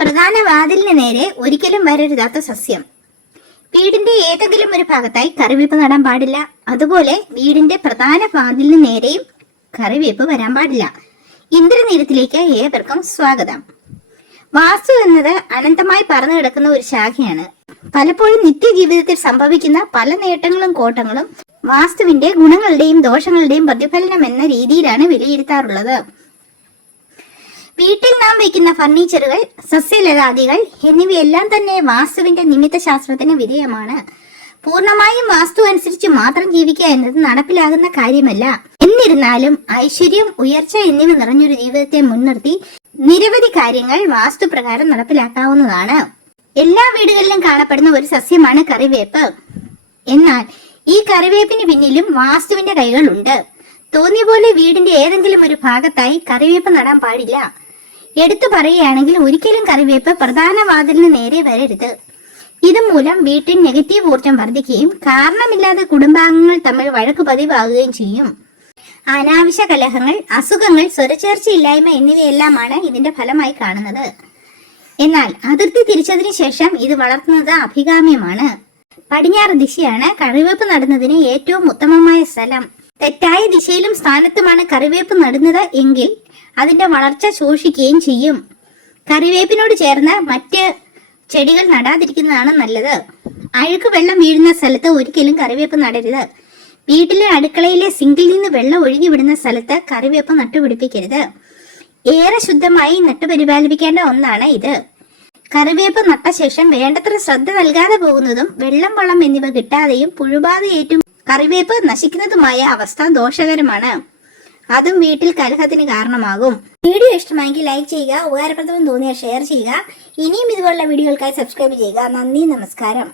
പ്രധാന വാതിലിന് നേരെ ഒരിക്കലും വരരുതാത്ത സസ്യം. വീടിന്റെ ഏതെങ്കിലും ഒരു ഭാഗത്തായി കറിവേപ്പ് നടാൻ പാടില്ല. അതുപോലെ വീടിന്റെ പ്രധാന വാതിലിന് നേരെയും കറിവേപ്പ് വരാൻ പാടില്ല. ഇന്ദ്രനീരത്തിലേക്ക് ഏവർക്കും സ്വാഗതം. വാസ്തു എന്നത് അനന്തമായി പറഞ്ഞു കിടക്കുന്ന ഒരു ശാഖയാണ്. പലപ്പോഴും നിത്യജീവിതത്തിൽ സംഭവിക്കുന്ന പല നേട്ടങ്ങളും കോട്ടങ്ങളും വാസ്തുവിന്റെ ഗുണങ്ങളുടെയും ദോഷങ്ങളുടെയും പ്രതിഫലനം എന്ന രീതിയിലാണ് വിലയിരുത്താറുള്ളത്. വീട്ടിൽ നാം വയ്ക്കുന്ന ഫർണിച്ചറുകൾ സസ്യലതാദികൾ എന്നിവയെല്ലാം തന്നെ വാസ്തുവിന്റെ നിമിത്ത ശാസ്ത്രത്തിന് വിധേയമാണ്. പൂർണമായും വാസ്തു അനുസരിച്ച് മാത്രം ജീവിക്കുക എന്നത് നടപ്പിലാകുന്ന കാര്യമല്ല. എന്നിരുന്നാലും ഐശ്വര്യം ഉയർച്ച എന്നിവ നിറഞ്ഞൊരു ജീവിതത്തെ മുൻനിർത്തി നിരവധി കാര്യങ്ങൾ വാസ്തു പ്രകാരം നടപ്പിലാക്കാവുന്നതാണ്. എല്ലാ വീടുകളിലും കാണപ്പെടുന്ന ഒരു സസ്യമാണ് കറിവേപ്പ്. എന്നാൽ ഈ കറിവേപ്പിന് പിന്നിലും വാസ്തുവിന്റെ കൈകളുണ്ട്. തോന്നിയ പോലെ വീടിന്റെ ഏതെങ്കിലും ഒരു ഭാഗത്തായി കറിവേപ്പ് നടാൻ പാടില്ല. എടുത്തു പറയുകയാണെങ്കിൽ ഒരിക്കലും കറിവേപ്പ് പ്രധാന വാതിലിന് നേരെ വരരുത്. ഇതുമൂലം വീട്ടിൽ നെഗറ്റീവ് ഊർജം വർദ്ധിക്കുകയും കാരണമില്ലാതെ കുടുംബാംഗങ്ങൾ തമ്മിൽ വഴക്ക് പതിവാകുകയും ചെയ്യും. അനാവശ്യ കലഹങ്ങൾ അസുഖങ്ങൾ സ്വരച്ചേർച്ചയില്ലായ്മ എന്നിവയെല്ലാമാണ് ഇതിന്റെ ഫലമായി കാണുന്നത്. എന്നാൽ അതിർത്തി തിരിച്ചതിനു ശേഷം ഇത് വളർത്തുന്നത് അഭികാമ്യമാണ്. പടിഞ്ഞാറ് ദിശയാണ് കറിവേപ്പ് നടുന്നതിന് ഏറ്റവും ഉത്തമമായ സ്ഥലം. തെറ്റായ ദിശയിലും സ്ഥാനത്തുമാണ് കറിവേപ്പ് നടുന്നത് എങ്കിൽ അതിന്റെ വളർച്ച ശോഷിക്കുകയും ചെയ്യും. കറിവേപ്പിനോട് ചേർന്ന് മറ്റ് ചെടികൾ നടാതിരിക്കുന്നതാണ് നല്ലത്. അഴുക്ക് വെള്ളം വീഴുന്ന സ്ഥലത്ത് ഒരിക്കലും കറിവേപ്പ് നടരുത്. വീട്ടിലെ അടുക്കളയിലെ സിങ്കിൽ നിന്ന് വെള്ളം ഒഴുകി വിടുന്ന സ്ഥലത്ത് കറിവേപ്പ് നട്ടുപിടിപ്പിക്കരുത്. ഏറെ ശുദ്ധമായി നട്ടുപരിപാലിപ്പിക്കേണ്ട ഒന്നാണ് ഇത്. കറിവേപ്പ് നട്ട ശേഷം വേണ്ടത്ര ശ്രദ്ധ നൽകാതെ പോകുന്നതും വെള്ളം വളം എന്നിവ കിട്ടാതെയും പുഴുബാധയേറ്റും കറിവേപ്പ് നശിക്കുന്നതുമായ അവസ്ഥ ദോഷകരമാണ്. അതും വീട്ടിൽ കലഹത്തിന് കാരണമാകും. വീഡിയോ ഇഷ്ടമായെങ്കിൽ ലൈക്ക് ചെയ്യുക ഉപകാരപ്രദമെന്ന് തോന്നിയാൽ ഷെയർ ചെയ്യുക. ഇനിയും ഇതുപോലുള്ള വീഡിയോകൾക്കായി സബ്സ്ക്രൈബ് ചെയ്യുക. നന്ദി നമസ്കാരം.